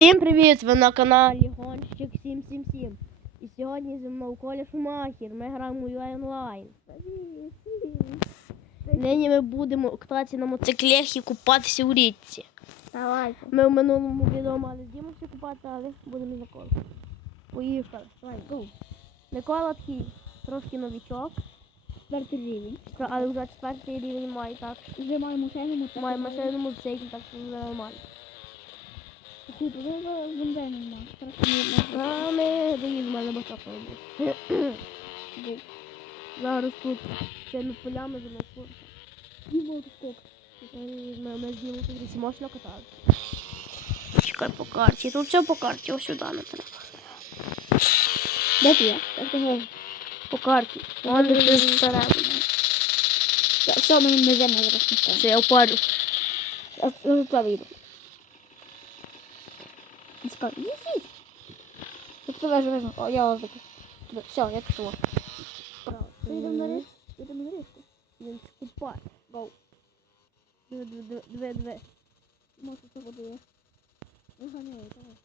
Всім привіт! Ви на каналі Гонщик 777. І сьогодні зі мною Коля Шумахер. Ми граємо у UI онлайн. Нині ми будемо кататися на мотоциклах і купатися у річці. Давайте. Ми в минулому відео мали з Дімовся купати, але будемо за Колу. Поїхали. Давай, go. Микола такий трошки новічок, Четвертий рівень. але вже четвертий рівень має так. Вже маємо машину, так. Має машину мотоцикл, так що нормально. Тут А ми доїдемо, мене. Зараз тут цими полями занесу. Дімо скок. Ми, ми тут можна катати. Чекай по карті. Тут все по карті, ось сюди не треба. Де ти є? По карті. Вон ти всередині. Все, ми не зараз не. Все, я впаду. Я за Я тебе вижу, вижу. О, я вас таки. Все, я пішла. Право. Ти йдемо на річку? Йдемо на річку. Він скупає. Гоу. Диви, диви, диви, диви. Може, це буде є. Виганяю, давай.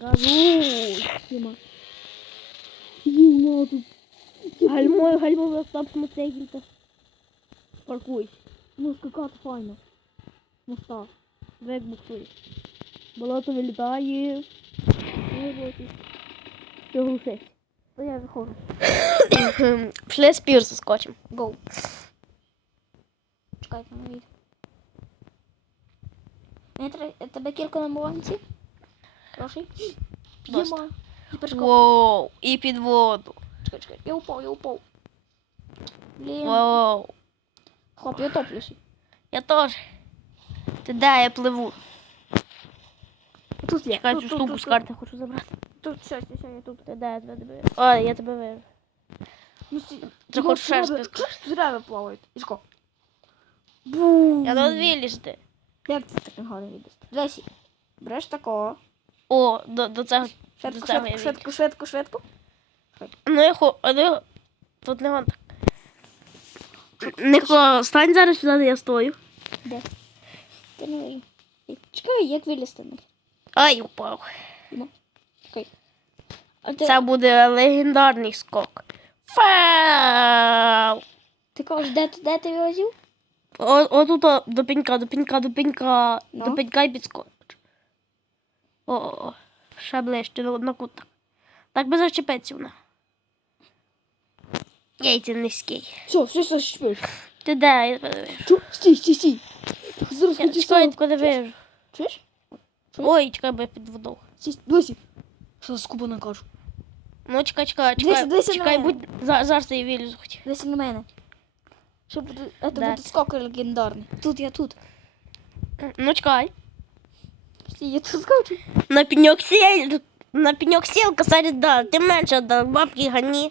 Газуй. Діма. Діма, тут. Гальмой, гальмой, стоп, мотоцикл. та Паркуй. Ну, скакати файно. Моста. Век буксуй. Болото вилітає. Все глушить. То я виходжу. Пішли з пірсу скочимо. Гоу. Чекайте на відео. Мені треба тебе кілька на балансі. Прошу. Доста. Діма. Тепер Воу, і під воду. Чекай, чекай. Я упав, я упав. Блін. Воу. Хлоп, я топлюся. Я теж. Ти де я пливу? Тут я. Тут, цю тут, штуку тут, з карти хочу забрати. Тут, все, все, все, я тут. Ти де я тебе дивив? О, я тебе вижу. Ну, сі... Ти хочеш ще раз піскати? Зряви плавають. Ішко. Бум. Я тут вилізти. Як це таке гарно віддасти? Дивись. Береш такого. О, до, до цього. Швидко, До цього швидко, швидко, швидко, швидко. Ну я хо, а ну, тут не вон так. Нико, стань зараз сюди, де я стою. Де? Ти не... Чекай, як вилізти? на? Ай, упав. Чекай. А ти, Це буде легендарний скок. Фау! ти кажеш, де, ти- де ти його? О, отут о, до пенька, до пенька, до пенька, Ну. до пенька і підскоч. О, о, о, ще ближче, на, на кут. Так би зачепиться вона. Яйця низький. Все, все, все, шпиш. Ти де? Чу, стій, стій, стій. Хочу чекай, я вижу. Чуєш? Ой, чекай, бо я під водою. Стій, досі. Що скупо накажу. Ну, чекай, чекай, Дивися, чекай. дивися на чекай, мене. будь, за- зараз я вилізу хоч. Дивися на мене. Що буде, це Де? буде скок легендарний. Тут, я тут. Ну, чекай. Стій, я тут скочу. На пенек сел, на пенек сел, косарь дал. Ты меньше отдал, бабки гони.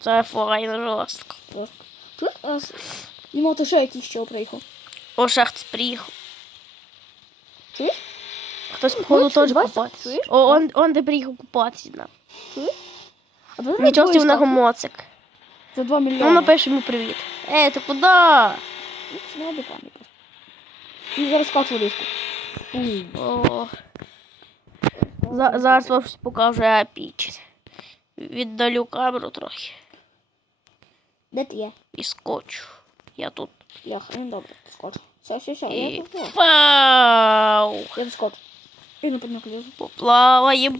Це файно жорстко. С- то що якийсь що приїхав. О, ще хтось приїхав. Чуєш? Хтось, походу, теж купатися. чуєш? О, он, он де приїхав купатися. Да. А давай Нічого собі в нього моцик. За 2 мільйони. Ну, напиши йому привіт. Ей, ти куди? Ну, не пам'ятаю. І зараз. О. За, зараз вам покажу епіч. Віддалю камеру трохи. Де ти є? І скочу. Я тут. Я хрен добре, скочу. Все, все, все, І я тут. є. Фау! Я скочу. І на подняк лізу. Поплаваємо.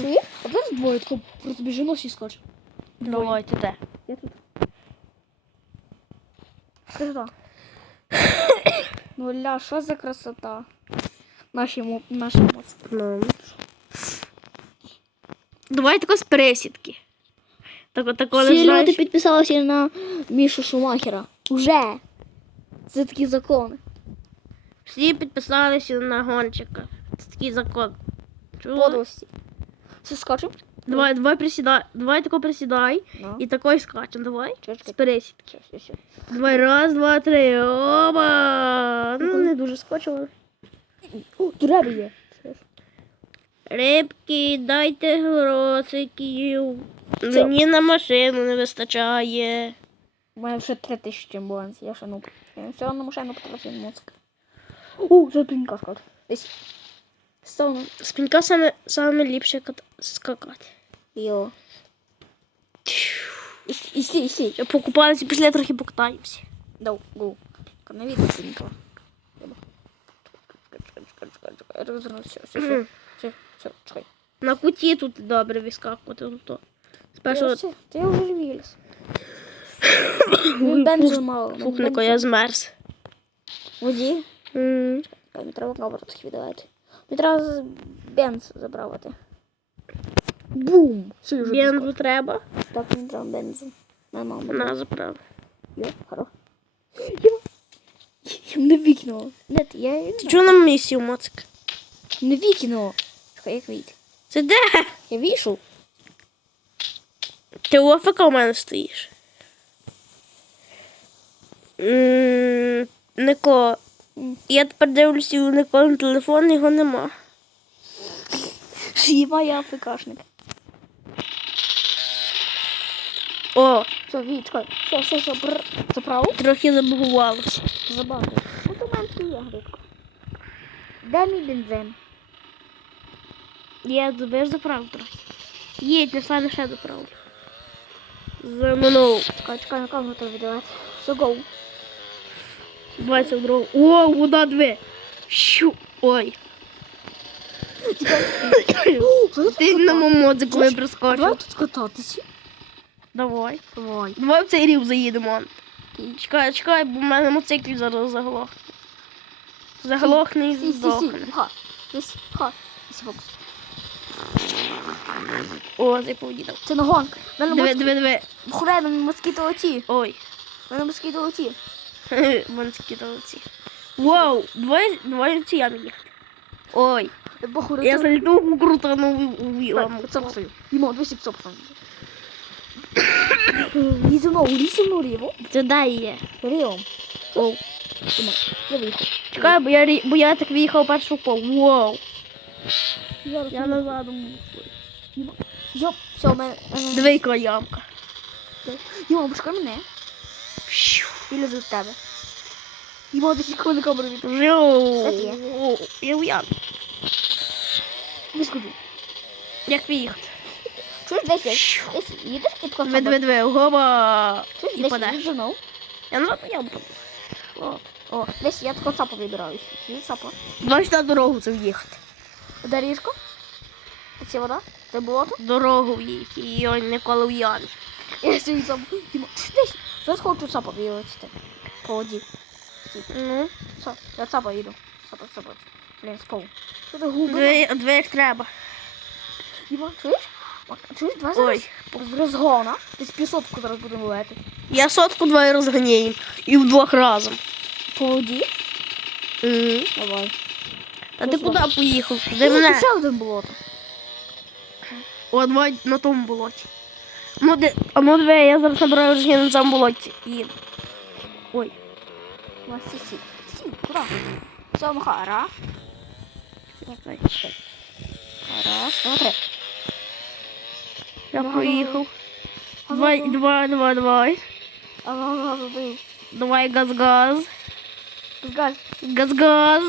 Ти? А зараз двоє тако просто біжимо всі скочу. Давайте де. Я тут. Ти що? Ну, ля, що за красота? Наші мо... Наші моци. Ну. Давай тако з присідки. Тако, тако Всі люди підписалися на Мішу Шумахера. Уже. Це такі закони. Всі підписалися на гонщика. Це такий закон. Чула? Подлості. Все скачемо? Давай, давай присідай. Давай тако присідай. Ну. І такой скачем. Давай. Чекай. З пересідки. Давай, раз, два, три. Оба! Ну, не дуже скочило. О, дереві є. Рибки, дайте гросиків. Мені на машину не вистачає. У мене вже три тисячі балансів, я ще ну. Я все одно машину потрапив мозк. У, це пінька скот. Десь. З пенька саме, саме ліпше кат- скакати. Йо. І, і стій, і стій. Після трохи покатаємося. Дав, гоу. Не видно. Розвернувся. Все, все, все, все, чекай. На куті тут добре вискакувати. Ну, то. Спершу Та вже виліз. Він бензу мало. він я змерз. Воді. Мені треба кабель трохи віддавати. Мені треба бенз забрати. Бум! Бензу треба. Так, мені треба бензин. На, мама. На заправ. Йо, хоро. Йо. Я не викинула. Нет, я не Ти чого на місію, моцик? не викинула. Чекай, як вийти? Це де? Я вийшов. Ти у АФК у мене стоїш. Нико. Я тепер дивлюся у Нико телефон, його нема. Шіма, я АФКшник. О, Все, Вій, чекай. Все, все, все, бр. Заправу? трохи забагувалося. Забавно. От у мене тут є глибко. Де мій бензин? Я добиш заправ трохи. Їдь, не стане ще заправ. Заманув. Чекай, чекай, на камеру треба віддавати. Все, гоу. 22. О, вода дві. Щу. Ой. Ти на момодзику Слухай, не Давай тут кататися. Давай. Давай. Давай в цей рів заїдемо. Чекай, чекай, бо в мене мотоциклі зараз заглохне. Заглохне і здохне. Ха. Ха. Фокус. О, цей повідав. Це не гонка. Диви, диви, диви. Хуре, мене москіто оці. Ой. Мене москіто оці. Монські толці. Вау, двоє, двоє ці ями їхати. Ой, Бахуре, я зальту крутанув у вілам. Це посою. Йому, дивись, це посою. Ліземо, ліземо ріво. Це дай є. Ріво. Оу. Я виїхав. Чекай, бо я, бо я так виїхав першу по. Вау. Я Я назад. Йоп, все, у мене... е, ямка. Йома, пошукай мене. Лізу в тебе. Йома, коли на камеру від... Жу. Де ти є? О, Я в ямі. Вискочу. Як виїхати? Чуєш, десь, їдеш і тако диви. Гоба. Чуєш, десь, їдеш за. Я на ямку. О. О, десь я тако цапа вибираюсь. Сюди цапа. Бачиш на дорогу це в'їхати. Де ріжко? Це вода? Це болото? Дорогу ой, ніколи в. Я сьогодні десь. Зараз хочу цапа вилучити. По воді. Ну, Все, я цапа їду. Цапа, цапа. Блін, спав. Диви, диви, як треба. Йома, чуєш? Чуєш, Ой. зараз з розгона. Десь пісотку зараз будемо лети. Я сотку двоє розганяємо. І вдвох разом. По воді? Угу. Давай. А ти куди поїхав? Де мене? Ще один болото. О, давай на тому болоті. Ну, де... А ну диви, я зараз набираю вже на цьому болоті. І... Ой. Ну, сі, сі. Сі, куди? Все, маха, раз. Раз, два, три. Я Ага. поїхав. Давай, давай, давай, давай. Давай газ-газ. Газ. Газ-газ.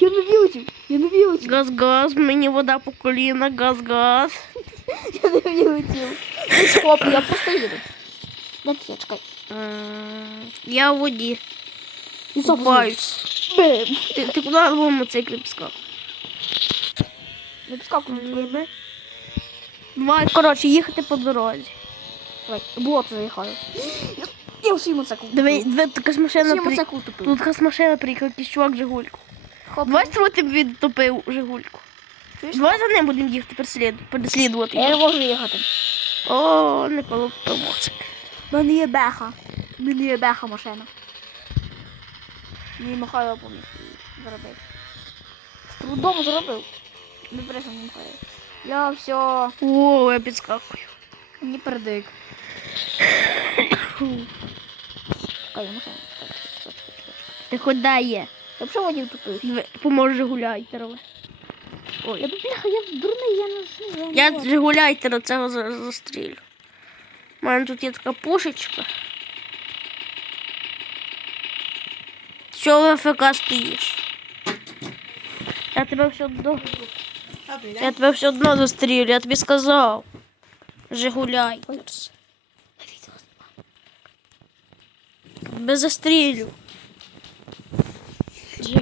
Я не вилетів. Я не вилетів. Газ-газ. Мені вода по коліна. Газ-газ. Я не вилетів. Десь хоп, я просто їду. Ти, чекай. Я в воді. І Купаюсь. Бим. Ти, ти куди на мотоциклі пускав? Не підскакуй. Давай, коротше, їхати по дорозі. Давай, болото заїхаю. Я- Я всі мотоцикл. Диви, диви, така ж машина при... тупив. Тут якась машина приїхав, якийсь чувак Жигульку. Давай строти відтопив Жигульку. Чуєш? Давай за ним будемо їхати переслід... переслідувати. Я не можу їхати. О, не полупив. У мене є беха. У мене є беха машина. Мені Михайло поміг її зробити. З трудом зробив. Не прийшов Михайло. Я все. О, я підскакую. Не передик. Чекай, машина. Ти де є? Я вже водів тупив. Поможе гуляйтерове. Ой. Я бляха, я дурний, я не знаю. Я жигуляйтера цього застрілю. У мене тут є така пушечка. Чого в АФК стоїш? Я тебе все одно. Я тебе все одно застрілю, я тобі сказав. Жигуляйтерс. Тебе застрілю.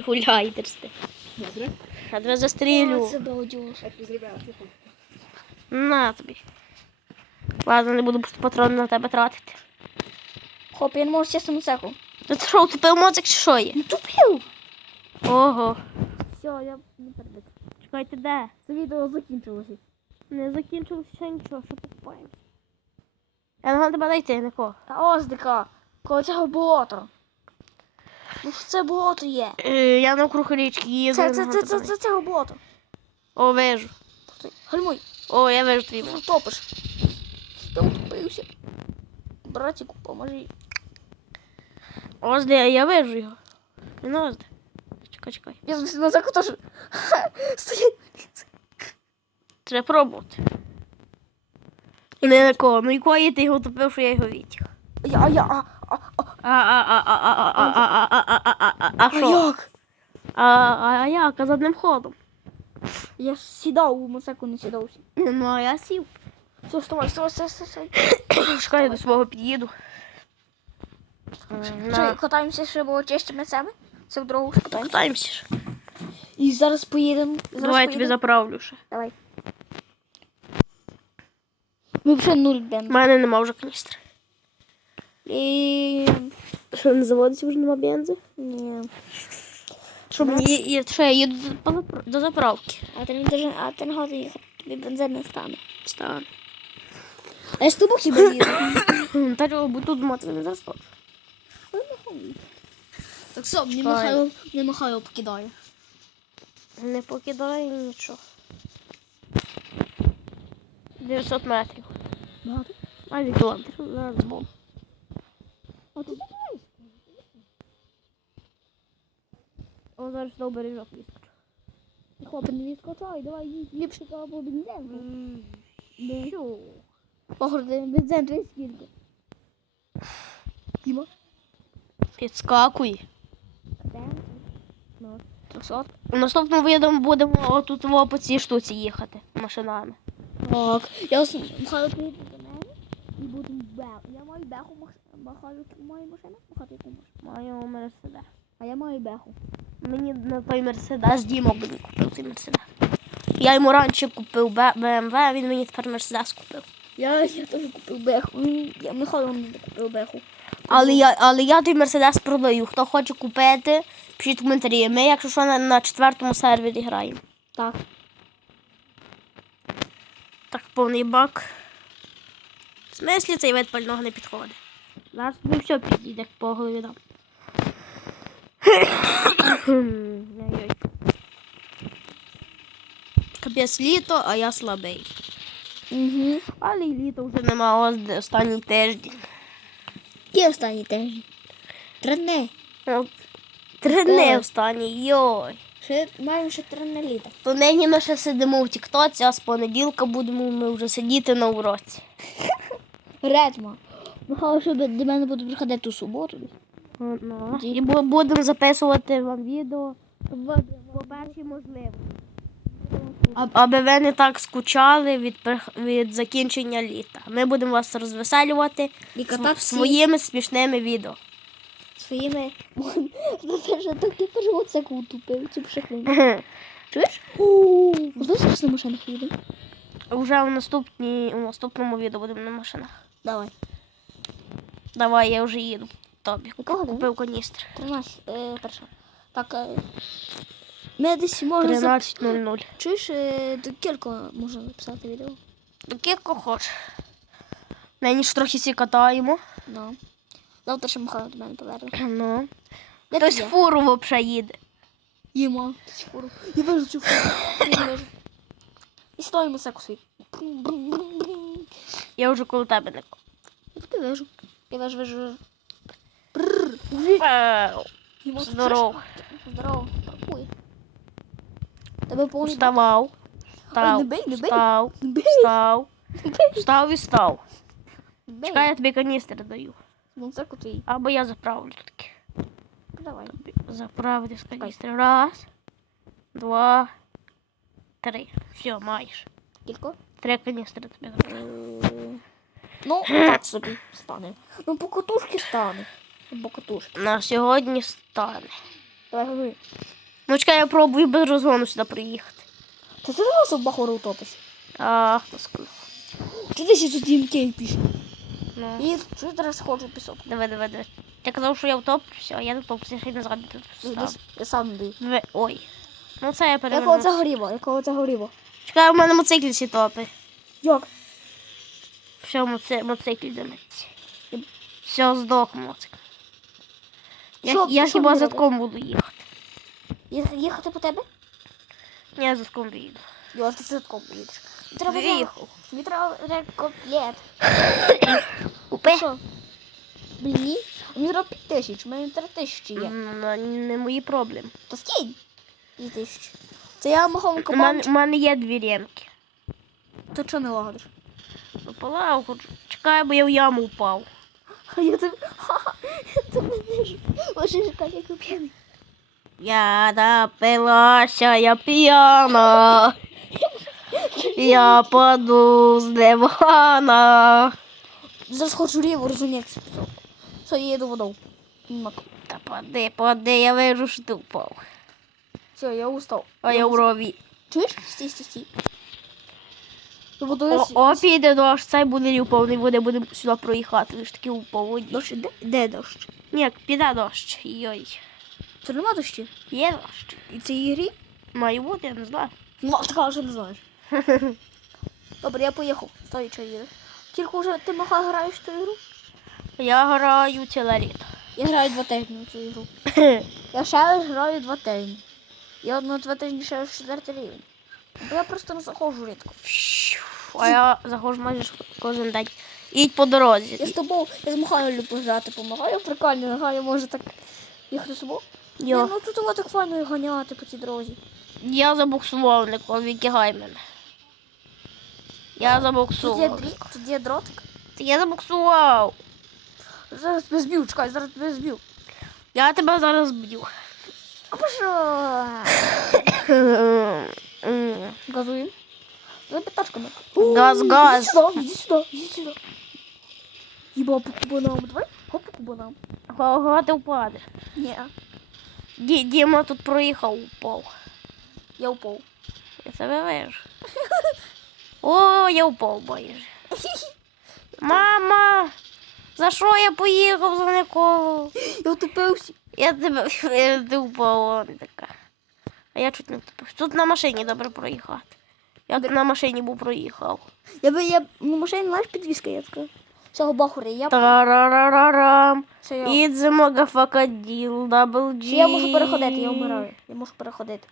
Жигуляйтерс Я тебе застрілю. На тобі. Ладно, не буду просто патрони на тебе тратити. Хоп, я не можу сісти на цеху. Ти що, тупив мозок чи що є? Не Тупив! Ого. Все, я не перебив. Чекайте, де? Це відео закінчилося. Не закінчилося ще нічого, що покупаємо. Я не можу тебе знайти, нікого. Та ось дика. Коло цього болото. Ну це болото є. Е, я навкруг річки їду. Це, не це, це, це, це, болото. О, вижу. Ти Гальмуй, О, я вижу твій мозок. топиш. Я утопився. Братику, поможи. Ось де, я вижу його. Він ось де. Чекай, чекай. Я на цеху теж. Стоять. Треба пробувати. Не на кого. Ну і кої ти його топив, що я його відтяг. Я, я, а, а, а що? А як? А з одним ходом. Я сідав у масаку не сідався. Ну, а я сів. Все, вставай, вставай, вставай, вставай. Чекай, я до свого під'їду. Чи катаємося ще було чище на? Це в дорогу катаємося. Катаємося ж. І зараз поїдемо. Зараз Давай я тобі заправлю ще. Давай. Ми вже нуль йдемо. У мене нема вже каністри. І... Що, не заводиться вже нема бензи? Ні. Що мені, я, що я їду до, до заправки. А ти не дуже, а ти не готовий їхати. Тобі бензин не стане. Стану. А я з тобою хіба їду? Та чого, бо тут мати не засточу. Так все, мені Чекай. Михайло, мені Михайло покидає. Не покидаю нічого. 900 метрів. Багато? Майже кілометр. Зараз був. А ти О, зараз до бережок вискочу. Хлопець, не відскочай, давай їдь ліпше або бензин. Що? Погорди, бензин твій скільки. Діма? Підскакуй. Ну. 300? У наступному відео будемо отут во по цій штуці їхати машинами. Так. Я з Михайло приїде до мене і будемо беху. Я маю беху, Мах- Михайло має машину, Михайло яку машину. Маю мерседес. А я маю беху. Мені на той мерседес Діма буде купив той мерседес. Я йому раніше купив БМВ, а він мені тепер мерседес купив. Я, я теж купив беху. Я Михайло мені купив беху. Але я, але я той мерседес продаю. Хто хоче купити, пишіть коментарі. Ми, якщо що, на, на четвертому сервері граємо. Так. Так, повний бак. В смислі цей вид пального не підходить. Зараз тобі все підійде по голові дам. Капець літо, а я слабий. Угу. Але й літо вже нема останній тиждень. Які останні тижні? Три дні. Ну, Три дни останні, йой. Ще маємо ще три на літо. То нині ми ще сидимо в Тіктоці, а з понеділка будемо ми вже сидіти на уроці. Редьма. Михайло, що до мене буде приходити ту суботу. Ну, і будемо записувати вам відео по першій можливості. Аби ви не так скучали від, від закінчення літа. Ми будемо вас розвеселювати І св- своїми смішними відео. своїми. Ж так ти оцеку утупив, ці пшехли. Чуєш? Куди зараз на машинах їдемо? Вже у, у наступному відео будемо на машинах. Давай. Давай, я вже їду. Тобі. Години? Купив каністр. 13, е, перша. Так, е, ми десь можемо... за- 13.00. Чуєш, е, до кілько можна записати відео? До кілько хочеш. Нині ж трохи сі катаємо. Ну. Завтра ще Михайло до мене поверне. Ну. Де Хтось ти є? фуру взагалі їде. Їма. Фуру. Я вижу цю фуру. Я. І стоїмо секу свій. Я вже коло тебе не Я тебе вижу. Я вижу, вижу, вижу. Пау. Здорово. Здорово. Паркуй. Тебе повний Вставав. Ой, не Встав. не. Встав. Не бий. Встав. Встав і став. Бей. Чекай, я тобі каністр даю. Ну, твій. Або я заправлю таки. давай. Заправити з каністри. Раз, два, три. Все, маєш. Кілько? Три каністри тобі заправити. Ну, так собі стане. Ну, по катушки стане. По катушки. На сьогодні стане. Давай говори. Ну, чекай, я пробую без розгону сюди приїхати. Та ти раз в бахору утопиш. А, хто сказав? Ти десь тут DMK пише. Ну, І що я зараз ходжу пісок? диви, диви, диви. Я казав, що я втоплюся, а я не втоплюся, й назад тут став. Я сам даю. Диви, ой. Ну це я Якого це горіло? Якого це горіло? Чекай, у мене мотоциклі всі топи. Як? Все, моци, мотоциклі димиться. Все, здох моцик. Я, я хіба задком буду їхати. Їх- Їхати по тебе? Ні, я задком поїду. Йо, ти задком поїдеш. Треба Виїхав. Мені треба рекоплет. Купи. Що? Мені? 5 тисяч, у мене 3 тисячі є. Ну, Не мої проблеми. То скинь. 2 тисячі. Це я махом У мене, у мене є дві ремки. То чого не лагодиш? Полав, хоч. Чекай, бо я в яму впав. А я. Ха-ха, я тебе вижу. Лише шукай, як п'яний. Я напилася, я п'яна. Я паду з дивана. Зараз хочу ріву, розумієш. Все, я їду водою. Та пади, пади, я вижу, що ти впав. Все, я устав. А я в рові. Чуєш? Стій, стій, стій. О, о, піде дощ, цей буде повний буде, будемо сюди проїхати, лиш таки у поводі. Дощ іде? Де дощ? Ні, піде дощ. Йой. Це нема дощі? Є дощ. І це ігрі? Має бути, я не знаю. Ну, така вже не знаєш. Добре, я поїхав. Стой, що їде. Тільки вже ти мага граєш цю ігру? Я граю ціле літо. Я граю два тижні в цю ігру. Я ще граю два тижні. Я одну два тижні ще четвертий рівень. Бо я просто не заходжу рідко. А я заходжу майже кожен день. Їдь по Я з тобою, я з Михайлом люблю грати, помагаю, прикольно, Михайло може так їхати з собою. Ні, ну тут воно так файно ганяти по цій дорозі. Я забуксував ніколи, викигай мене. Я Тут є, забуксував. тут є дротик. Я забуксував. Зараз тебе зб'ю, чекай, зараз тебе зб'ю. Я тебе зараз б'ю. А пошо? Газуємо. За п'ятачками. Газ, газ. Іди сюди, іди сюди, іди сюди. Їба по кубанам, давай? Хоп по кубанам. Ого, ти впадеш. Ні, Ді, Діма тут проїхав, упав. я упав. Я тебе вижу. О, я впав, майже. Мама! За що я поїхав за Николу? Я утопився. Я тебе я- ти впала така. А я чуть не втопився. Тут на машині добре проїхати. Я на машині був проїхав. Я би, я, ну, машині, знаєш, підвіска є така. Цього бахури, я, Тарарарарам. це я. Motherfucker deal, double G. Я можу переходити, я вмираю. Я можу переходити.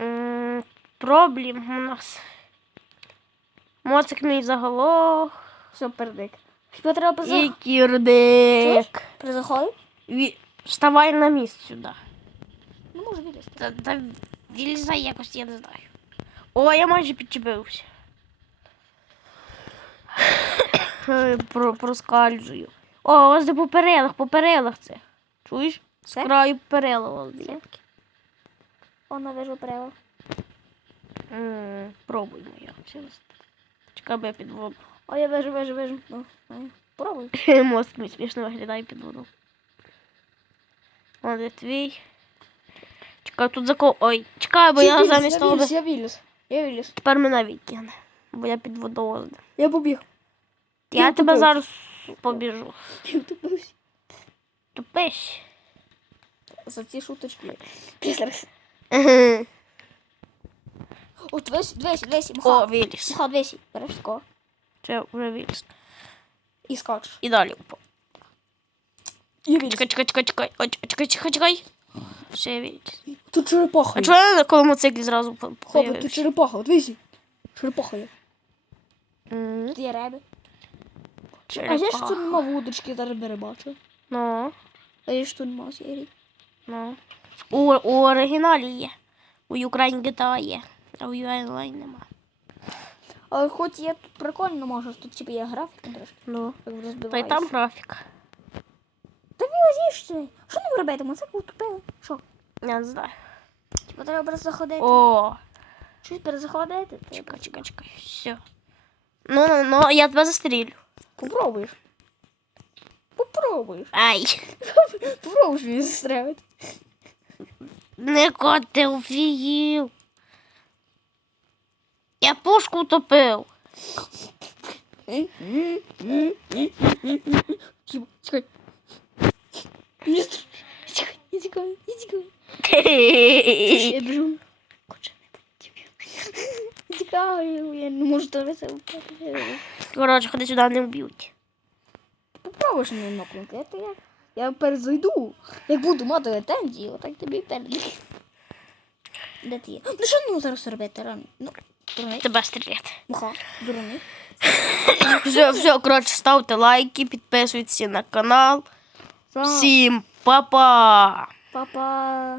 М, Проблем у нас. Моцик мій заголох. Все, передик. Хіба треба І поза... кірдик. Призаходи? Ві- Вставай на місце сюди. Ну, може вилізти. Та, та вилізай якось, я не знаю. О, я майже підчепився. Про, проскальзую. О, ось де по перилах, по перилах це. Чуєш? З краю є. О, навіжу перево. М, Пробуймо я. через- Чекай, бо я під воду. О, я вижу, вижу, вижу. Ну, ну, пробуй. Мозк мій смішно виглядає під воду. О, де твій. Чекай, тут зако. Ой, чекай, бо я замість того. я виліз. Я виліз. Тепер мене відтягне. Бо я під водою. Я побіг. Я Ти тебе втопився. зараз побіжу. Я утопився. Тупиш. За ці шуточки. Після. От весь, весь, весь, О, виліз. Муха, весь. Береш такого. Це вже виліз. І скачеш. І далі впав. Я виліз. Чекай, чекай, чекай, чекай. Чекай, чекай, чекай. Все, я. Тут черепаха. А чого я на коло мотоциклі зразу по- Хлопець, тут появився? черепаха, от вisi. Черепаха є. М, Тут є риби. А я ж черепаха. тут нема вудочки, зараз не рибачу. Ну, А я ж тут нема серії. ну. У, у оригіналі є. У Ukraine GTA є. А у UI Online нема. Але хоч є тут прикольно, може, тут типу є графіка трошки. Ну. Як Та й там графіка. Та вилазиш що не робити? Ми це утопили. Що? Я не знаю. Типа треба перезаходити. О, Щось перезаходити? чекай, чекай, чекай. Все. Ну, ну, ну, я тебе застрілю. Попробуєш. Попробуєш. Ай. Попробуєш мені застрелити. Нико, ти офігів. Я пушку топив. Типа, чекай. Не стр- Тікай, я тікаю, я тікаю. Я біжу. Куча Я тікаю, я не можу це впати. Коротше, ходи сюди, не вб'ють. Попробуєш мене нокнути, це я. Я перезайду. Як буду мати летензію, отак тобі перед. Де ти є? Ну що ну зараз робити рано? Ну, дурний. Тебе стріляти. Муха, дурний. Все, все, коротше, ставте лайки, підписуйтесь на канал. Всім. Всім па-па! Папа.